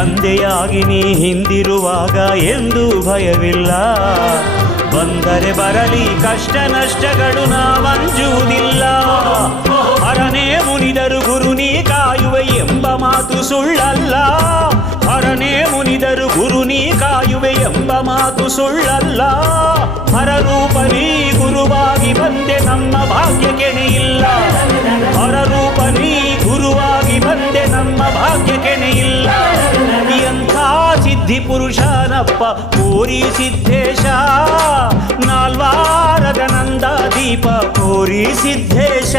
ತಂದೆಯಾಗಿ ನೀ ಹಿಂದಿರುವಾಗ ಎಂದೂ ಭಯವಿಲ್ಲ. ಬಂದರೆ ಬರಲಿ ಕಷ್ಟ ನಷ್ಟಗಳು ನಾವಂಜುವುದಿಲ್ಲ. ಹರನೇ ಮುನಿದರು ಗುರು ನೀ ಕಾಯುವೆ ಎಂಬ ಮಾತು ಸುಳ್ಳಲ್ಲ. ಹರನೇ ಮುನಿದರು ಗುರು ನೀ ಕಾಯುವೆ ಎಂಬ ಮಾತು ಸುಳ್ಳಲ್ಲ. ಹರರೂಪ ನೀ ಗುರುವಾಗಿ ಬಂದೆ ನಮ್ಮ ಭಾಗ್ಯ ಕೆಣೆಯಿಲ್ಲ. ಹರರೂಪ ನೀ ಗುರುವಾಗಿ ಬಂದೆ ನಮ್ಮ ಭಾಗ್ಯ ಕೆಣೆಯಿಲ್ಲ. ಎಂಥ ಸಿದ್ಧಿ ಪುರುಷನಪ್ಪ ಕೋರಿ ಸಿದ್ದೇಶ, ನಾಲ್ವಾರದ ನಂದ ದೀಪ ಕೋರಿ ಸಿದ್ದೇಶ.